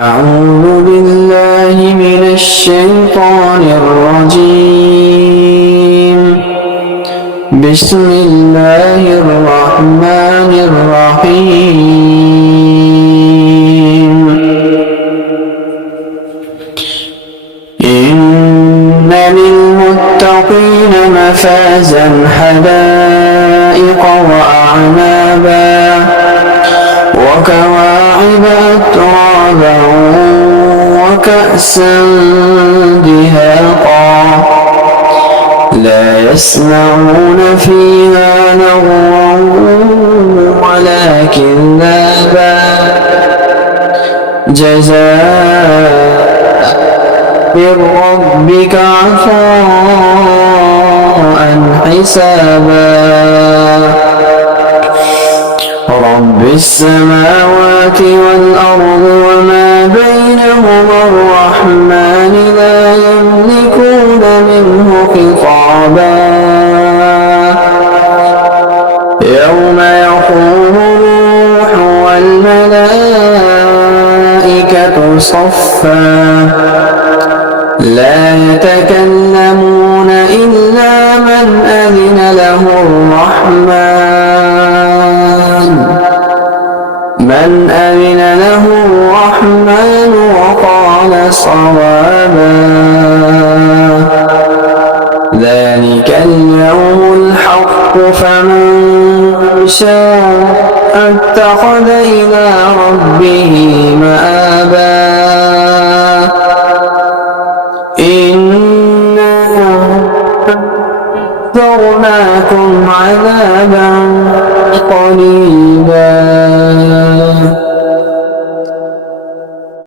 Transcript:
أعوذ بالله من الشيطان الرجيم. بسم الله الرحمن الرحيم. إن للمتقين مفازا حدائق وأعنابا وكواعب أترابا وكأسا دهاقا لا يسمعون فيها لغوا ولا كذابا جزاء من ربك عطاء حسابا رب السماوات والأرض وما بينهما الرحمن لا يملكون منه خطابا يوم يقوم الروح والملائكة صفا لا يتكلمون إلا من أذن له الرحمن وقال صوابا ذلك اليوم الحق فمن شاء اتخذ إلى ربه مآبا إنا أنذرناكم عذابا قريبا